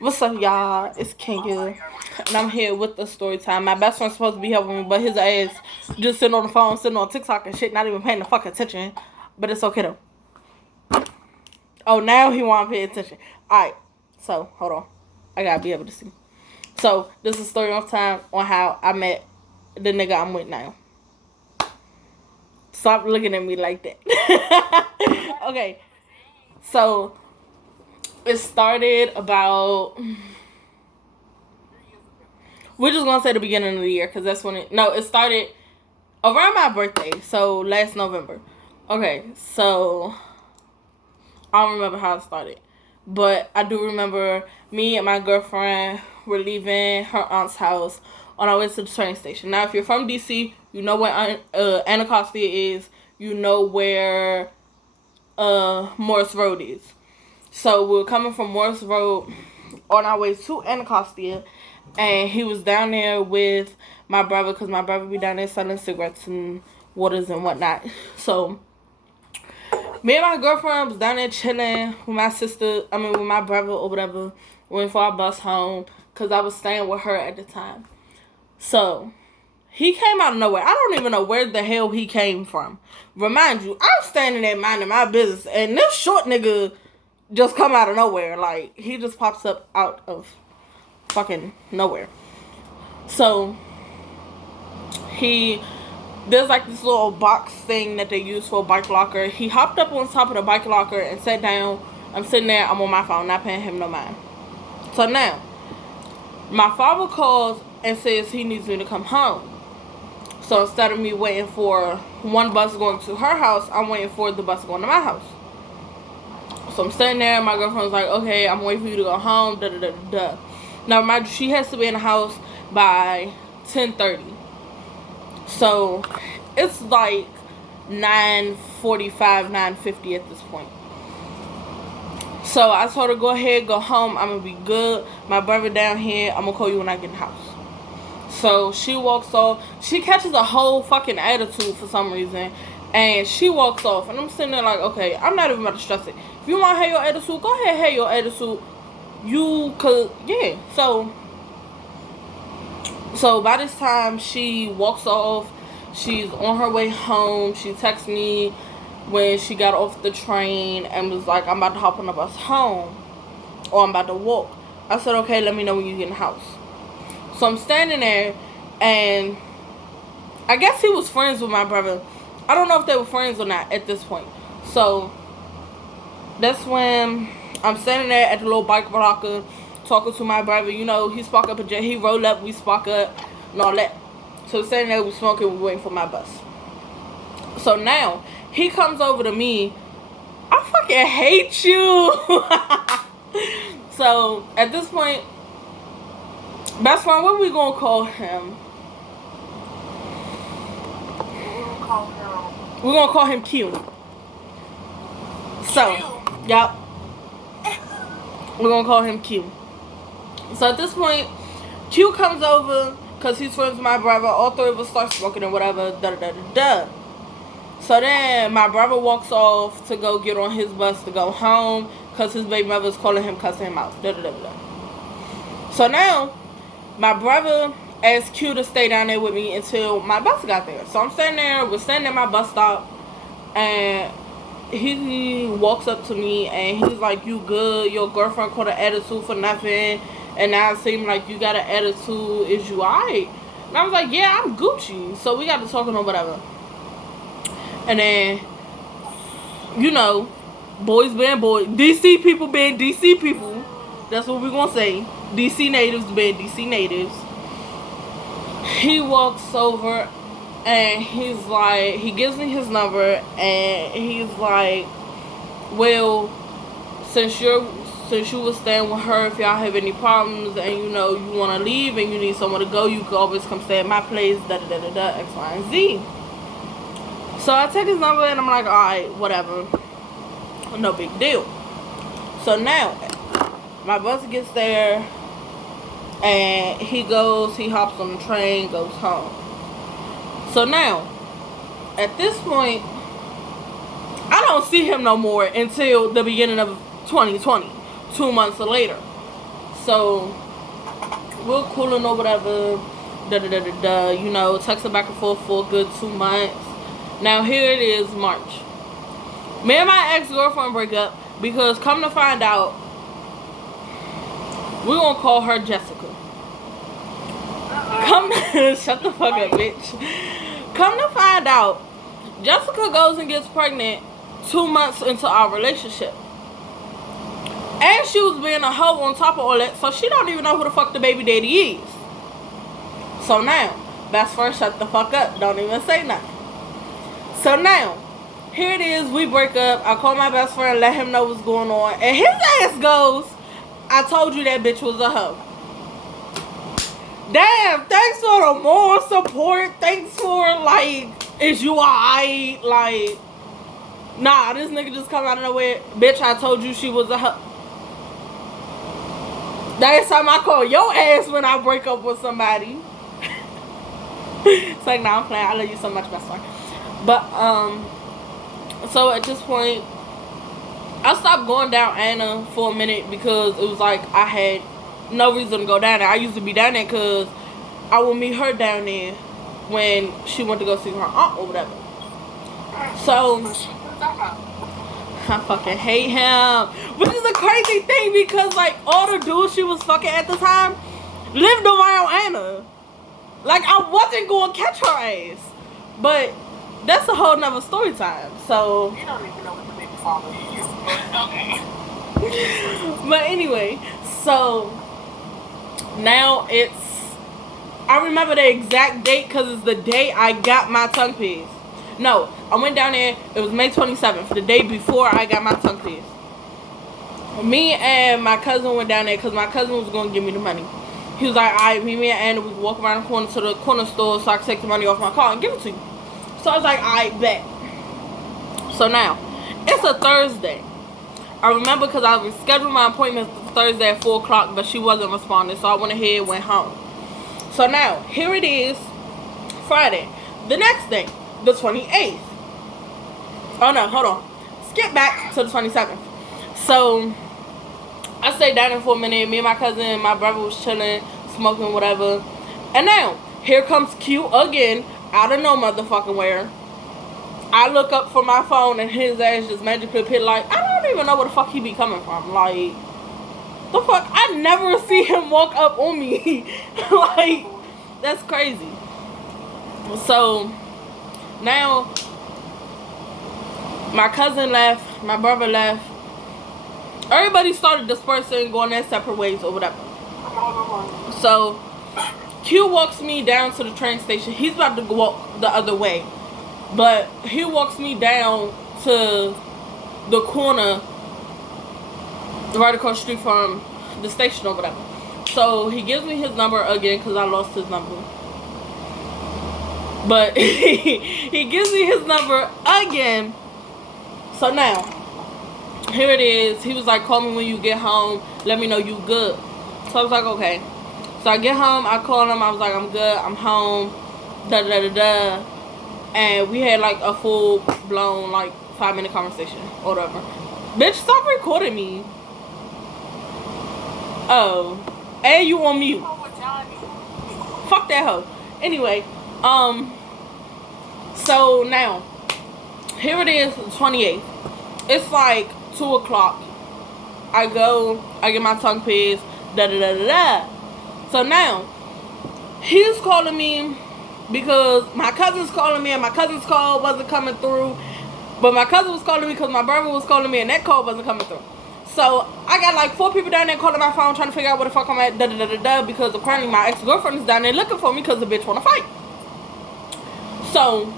What's up, y'all? It's Kenya, and I'm here with the story time. My best friend's supposed to be helping me, but his ass just sitting on the phone, sitting on TikTok and shit, not even paying the fucking attention. But it's okay though. Oh, now he want to pay attention. All right, so hold on, I gotta be able to see. So this is story time on how I met the nigga I'm with now. Stop looking at me like that. Okay, so it started about. We're just gonna say the beginning of the year because that's when it. No, it started around my birthday, so last November. Okay, so I don't remember how it started, but I do remember me and my girlfriend were leaving her aunt's house on our way to the train station. Now, if you're from DC, you know where Anacostia is. You know where Morris Road is. So we were coming from Morris Road on our way to Anacostia, and he was down there with my brother because my brother be down there selling cigarettes and waters and whatnot. So me and my girlfriend was down there chilling with my sister. With my brother or whatever. Waiting for our bus home because I was staying with her at the time. So he came out of nowhere. I don't even know where the hell he came from. Remind you, I'm standing there minding my business, and this short nigga just come out of nowhere. Like, he just pops up out of fucking nowhere. So there's like this little box thing that they use for a bike locker. He hopped up on top of the bike locker and sat down. I'm sitting there, I'm on my phone, not paying him no mind. So now, my father calls and says he needs me to come home. So instead of me waiting for one bus going to her house, I'm waiting for the bus going to my house. So I'm standing there, and my girlfriend's like, okay, I'm waiting for you to go home, da da da da. Now, mind you, she has to be in the house by 10:30. So it's like 9:45, 9:50 at this point. So I told her, go ahead, go home. I'm going to be good. My brother down here, I'm going to call you when I get in the house. So she walks off. She catches a whole fucking attitude for some reason. And she walks off. And I'm sitting there like, okay, I'm not even about to stress it. If you want to have your attitude, go ahead, have your attitude. Yeah. So by this time, she walks off. She's on her way home. She texts me when she got off the train and was like, I'm about to hop on the bus home. Or I'm about to walk. I said, okay, let me know when you get in the house. So I'm standing there, and I guess he was friends with my brother. I don't know if they were friends or not at this point. So that's when I'm standing there at the little bike locker talking to my brother. You know, he spark up a jet. He rolled up, we spark up, and all that. So standing there, we smoking, we waiting for my bus. So now, he comes over to me. I fucking hate you. So at this point, best friend, what are we gonna call him? We're gonna call him Q. So, yep. We're gonna call him Q. So at this point, Q comes over because he's friends with my brother. All three of us start smoking and whatever. Da da da da da. So then my brother walks off to go get on his bus to go home because his baby mother's calling him, cussing him out. Da da da da. So now, my brother asked Q to stay down there with me until my bus got there. So I'm standing there, we're standing at my bus stop, and he walks up to me and he's like, you good? Your girlfriend caught an attitude for nothing, and now it seems like you got an attitude. Is you alright? And I was like, yeah, I'm Gucci. So we got to talking or whatever. And then, you know, boys being boys, DC people being DC people. That's what we're gonna say. DC natives being DC natives. He walks over and he's like, he gives me his number and he's like, well, since you was staying with her, if y'all have any problems and you know you want to leave and you need somewhere to go, you can always come stay at my place, da da da da da, X, Y, and Z. So I take his number and I'm like, alright, whatever. No big deal. So now, my bus gets there and he hops on the train, goes home. So now, at this point, I don't see him no more until the beginning of 2020, 2 months later. So we're cooling or whatever. You know, texting back and forth for a good 2 months. Now here it is, March. Me and my ex-girlfriend break up because come to find out, we're gonna call her Jessica. Shut the fuck up, bitch. Come to find out, Jessica goes and gets pregnant 2 months into our relationship. And she was being a hoe on top of all that, so she don't even know who the fuck the baby daddy is. So now, best friend, shut the fuck up. Don't even say nothing. So now, here it is, we break up. I call my best friend, let him know what's going on. And his ass goes, I told you that bitch was a hoe. Damn, thanks for the moral support. Thanks for, like, is you alright? Like, nah, this nigga just come out of nowhere. Bitch, I told you she was a hoe. That's time I call your ass when I break up with somebody. It's like, nah, I'm playing. I love you so much, best friend. But, so at this point, I stopped going down Anna for a minute because it was like I had no reason to go down there. I used to be down there because I would meet her down there when she went to go see her aunt or whatever. So, I fucking hate him. Which is a crazy thing because, like, all the dudes she was fucking at the time lived around Anna. Like, I wasn't going to catch her ass. But that's a whole nother story time. So, you don't even know what the baby father is, but okay. But anyway, so now it's, I remember the exact date because it's the day I got my tongue pierced. No, I went down there, it was May 27th, the day before I got my tongue pierced. Me and my cousin went down there because my cousin was going to give me the money. He was like, alright, me and Anna, we could walk around the corner to the corner store so I could take the money off my car and give it to you. So I was like, alright, bet. So now, it's a Thursday. I remember because I rescheduled my appointment for Thursday at 4 o'clock, but she wasn't responding, so I went ahead and went home. So now, here it is, Friday. The next day, the 28th. Oh no, hold on. Skip back to the 27th. So, I stayed down there for a minute. Me and my cousin and my brother was chilling, smoking, whatever. And now, here comes Q again, out of no motherfucking where. I look up for my phone and his ass just magically appeared. Like, I don't even know where the fuck he be coming from. Like, the fuck? I never see him walk up on me. Like, that's crazy. So, now, my cousin left, my brother left. Everybody started dispersing, going their separate ways or whatever. So, Q walks me down to the train station. He's about to walk the other way. But he walks me down to the corner right across the street from the station or whatever. So, he gives me his number again because I lost his number. But he gives me his number again. So now, here it is. He was like, call me when you get home. Let me know you good. So I was like, okay. So I get home. I call him. I was like, I'm good. I'm home. Da da da da. And we had like a full blown like 5-minute conversation or whatever. Bitch, stop recording me. Oh. And you on mute. Fuck that hoe. Anyway, so now, here it is, 28th. It's like 2 o'clock. I go, I get my tongue pierced, da da da da da. So now, he's calling me because my cousin's calling me and my cousin's call wasn't coming through. But my cousin was calling me because my brother was calling me and that call wasn't coming through. So I got like 4 people down there calling my phone trying to figure out where the fuck I'm at, da da da da da, because apparently my ex-girlfriend is down there looking for me because the bitch want to fight. So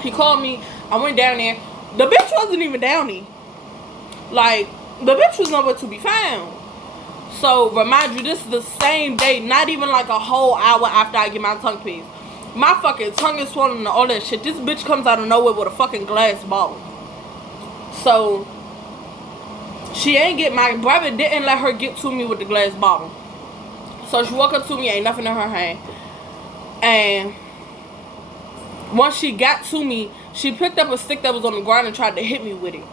he called me. I went down there. The bitch wasn't even down there. Like, the bitch was nowhere to be found. So, remind you, this is the same day, not even like a whole hour after I get my tongue pierced. My fucking tongue is swollen and all that shit. This bitch comes out of nowhere with a fucking glass bottle. So, she ain't get, my brother didn't let her get to me with the glass bottle. So, she walked up to me, ain't nothing in her hand. And once she got to me, she picked up a stick that was on the ground and tried to hit me with it.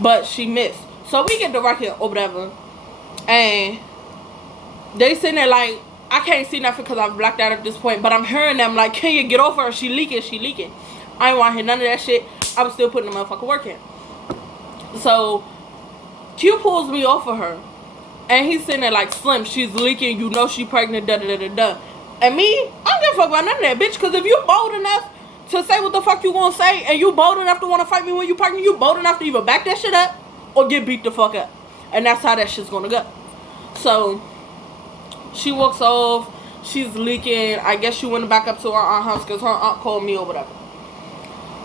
But she missed. So we get directed or whatever. And they sitting there like, I can't see nothing because I'm blacked out at this point, but I'm hearing them like, can you get off her? She leaking. I ain't want to hear none of that shit. I was still putting the motherfucker work in. So Q pulls me off of her, and he's sitting there like, Slim, she's leaking. You know she pregnant. Da da da da da. And me, I don't give a fuck about none of that, bitch. Because if you bold enough to say what the fuck you gonna say, and you bold enough to want to fight me when you pregnant, you bold enough to either back that shit up or get beat the fuck up. And that's how that shit's gonna go. So she walks off. She's leaking. I guess she went back up to her aunt's house because her aunt called me or whatever.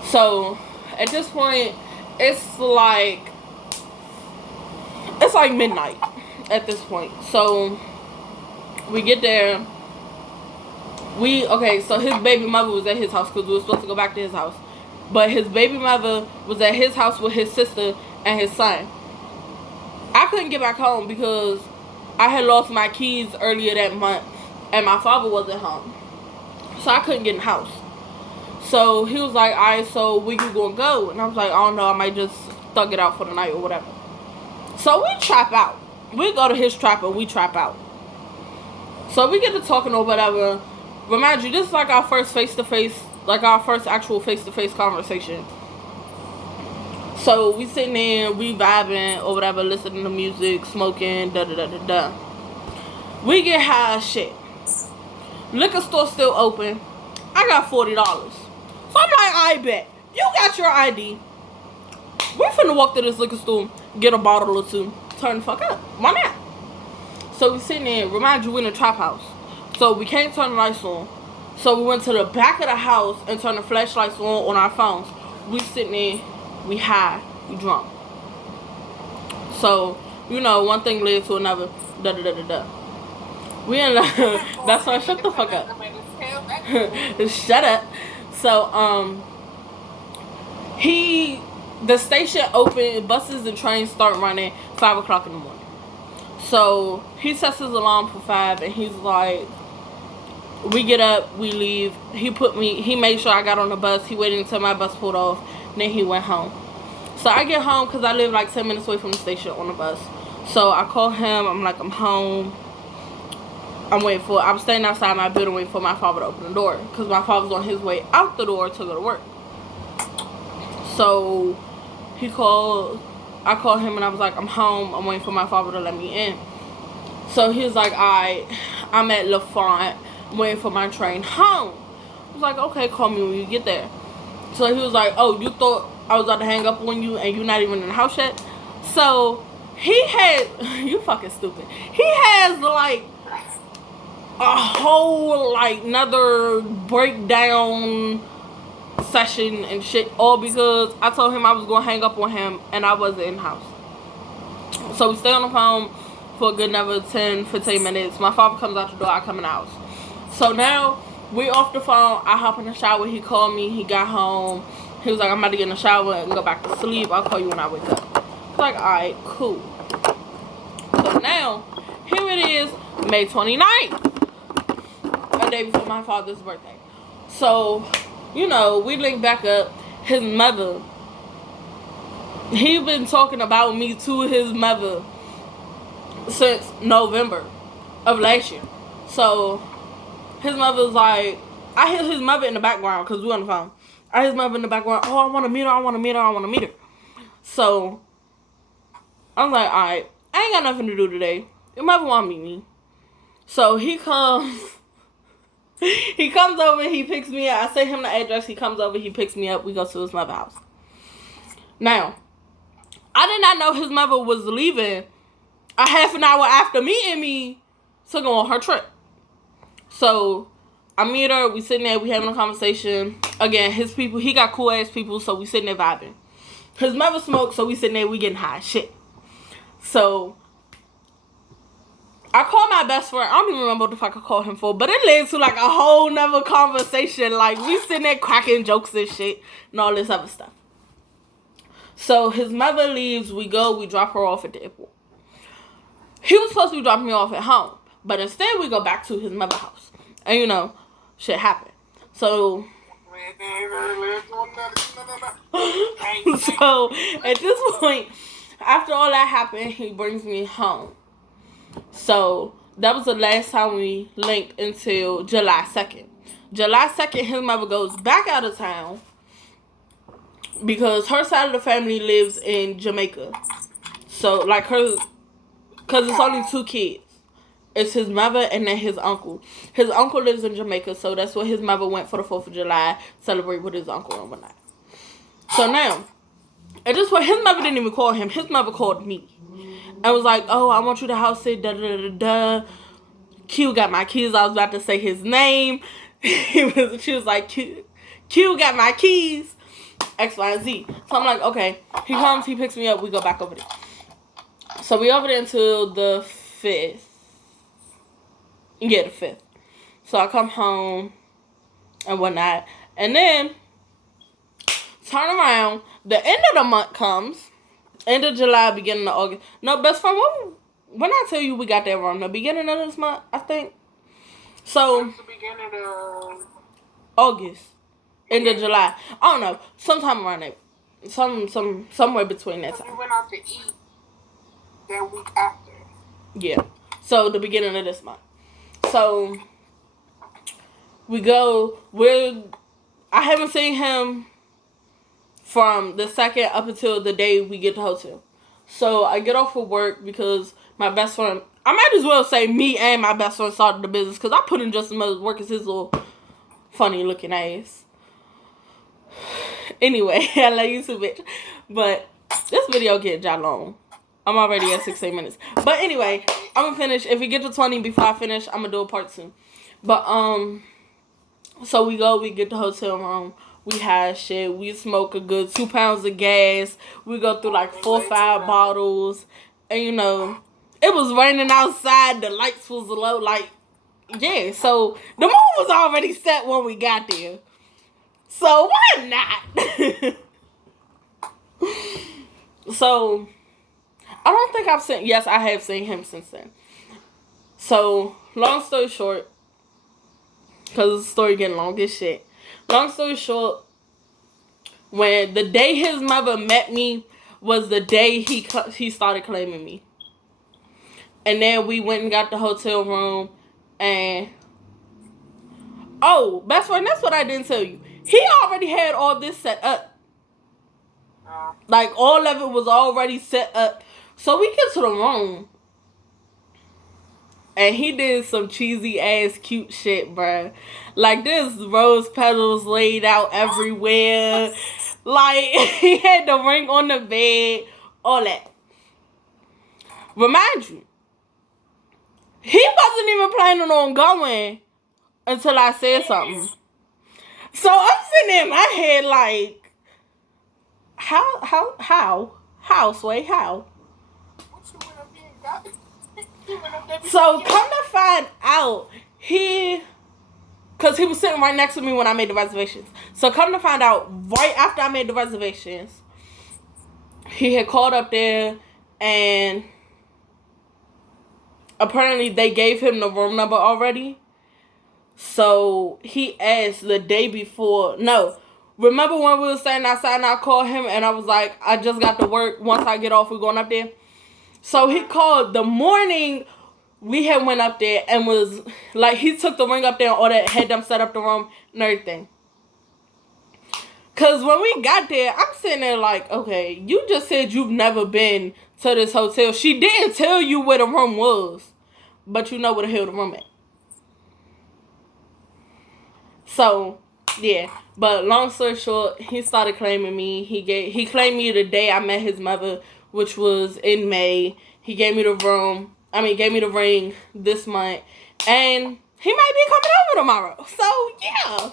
So at this point, it's like midnight at this point. So we get there. So his baby mother was at his house because we were supposed to go back to his house. But his baby mother was at his house with his sister and his son. I couldn't get back home because I had lost my keys earlier that month and my father wasn't home. So I couldn't get in the house. So he was like, alright, so where you gonna go? And I was like, I don't know, I might just thug it out for the night or whatever. So we trap out. We go to his trap and we trap out. So we get to talking or whatever. Remind you, this is like our first face-to-face, like our first actual face-to-face conversation. So we sitting there, we vibing or whatever, listening to music, smoking, da-da-da-da-da. We get high as shit. Liquor store still open. I got $40. So I'm like, I bet. You got your ID. We finna walk to this liquor store, get a bottle or two, turn the fuck up. Why not? So we sitting there, remind you, we in a trap house. So we can't turn the lights on. So we went to the back of the house and turned the flashlights on our phones. We sitting there, we high, we drunk. So, you know, one thing led to another, da-da-da-da-da. We in the, that's why, shut the fuck up. Shut up. So, the station opened, buses and trains start running 5 o'clock in the morning. So he sets his alarm for 5 and he's like, we get up, we leave. He made sure I got on the bus. He waited until my bus pulled off. Then he went home. So I get home because I live like 10 minutes away from the station on the bus. So I call him. I'm like, I'm home. I'm standing outside my building waiting for my father to open the door because my father's on his way out the door to go to work. So I called him and I was like, I'm home. I'm waiting for my father to let me in. So he was like, I'm at LaFont waiting for my train home. I was like, okay, call me when you get there. So he was like, oh, you thought I was about to hang up on you and you're not even in the house yet? So he had, you fucking stupid. He has like a whole like another breakdown session and shit, all because I told him I was gonna hang up on him and I wasn't in the house. So we stay on the phone for a good another 10-15 minutes. My father comes out the door, I come in the house. So now we off the phone. I hop in the shower. He called me. He got home. He was like, I'm about to get in the shower and go back to sleep. I'll call you when I wake up. I was like, alright, cool. So now here it is, May 29th, a day before my father's birthday. So, you know, we link back up. His mother, he been talking about me to his mother since November of last year. So his mother's like, I hear his mother in the background because we on the phone. I hear his mother in the background, oh, I want to meet her. So I'm like, alright, I ain't got nothing to do today. Your mother want to meet me. So he comes over, he picks me up. I send him the address, he comes over, he picks me up, we go to his mother's house. Now, I did not know his mother was leaving a half an hour after meeting me to go on her trip. So I meet her, we sitting there, we having a conversation. Again, his people, he got cool ass people, so we sitting there vibing. His mother smoked, so we sitting there, we getting high shit. So I called my best friend. I don't even remember what the fuck I called him for, but it led to like a whole nother conversation. Like we sitting there cracking jokes and shit and all this other stuff. So his mother leaves, we drop her off at the airport. He was supposed to be dropping me off at home, but instead we go back to his mother's house. And you know, shit happened. So at this point, after all that happened, he brings me home. So that was the last time we linked until July 2nd. July 2nd, his mother goes back out of town because her side of the family lives in Jamaica. So, like, because it's only 2 kids. It's his mother and then his uncle. His uncle lives in Jamaica, so that's where his mother went for the 4th of July, celebrate with his uncle and whatnot. So now, at this point, his mother didn't even call him. His mother called me. And was like, oh, I want you to house sit, da-da-da-da-da. Q got my keys. I was about to say his name. She was like, Q got my keys. X, Y, and Z. So I'm like, okay. He comes, he picks me up, we go back over there. So we over there until the 5th. Yeah, the 5th. So I come home and whatnot. And then, turn around. The end of the month comes. End of July, beginning of August. No, best friend, when I tell you we got that wrong, the beginning of this month, I think. So, It's the beginning of August. End of July. I don't know. Sometime around there. Somewhere between that time. we went out to eat that week after. Yeah. So, the beginning of this month. So, we go, I haven't seen him from the 2nd up until the day we get to hotel. So, I get off of work because my best friend, I might as well say me and my best friend started the business because I put in just as much work as his little funny looking ass. Anyway, I love you too, bitch. But this video get y'all long. I'm already at 16 minutes. But anyway, I'm gonna finish. If we get to 20 before I finish, I'm gonna do a part 2. But so we get the hotel room. We have shit. We smoke a good 2 pounds of gas. We go through like 4 or 5 bottles. And you know, it was raining outside. The lights was low. Like, yeah. So the mood was already set when we got there. So why not? So I don't think I've seen. Yes, I have seen him since then. So long story short, because the story getting long as shit. Long story short, when the day his mother met me was the day he started claiming me. And then we went and got the hotel room and oh, best friend, that's what I didn't tell you. He already had all this set up. Like all of it was already set up. So we get to the room. And he did some cheesy ass cute shit, bruh. Like, there's rose petals laid out everywhere. Like, he had the ring on the bed. All that. Remind you, he wasn't even planning on going until I said something. So I'm sitting in my head like, how, Sway, how? So come to find out, because he was sitting right next to me when I made the reservations. So come to find out, right after I made the reservations, he had called up there and apparently they gave him the room number already. So he asked the day before. No, remember when we were standing outside and I called him and I was like, I just got to work. Once I get off, we're going up there. So he called the morning we had went up there and was like, he took the ring up there and all that, had them set up the room and everything. Because when we got there, I'm sitting there like, okay, you just said you've never been to this hotel. She didn't tell you where the room was, but you know where the hell the room at. So, yeah. But long story short, he started claiming me. He claimed me the day I met his mother, which was in May. He gave me the ring this month. And he might be coming over tomorrow. So, yeah.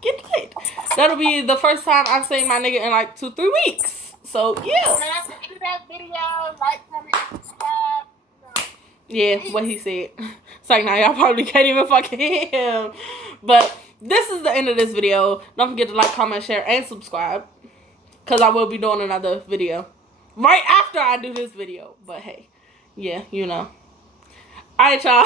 Get lit. That'll be the first time I've seen my nigga in like 2-3 weeks. So, yeah. That video, like, comment, subscribe. Yeah, what he said. It's like, now y'all probably can't even fucking hear him. But this is the end of this video. Don't forget to like, comment, share, and subscribe. Because I will be doing another video right after I do this video. But hey, yeah, you know. Alright, y'all.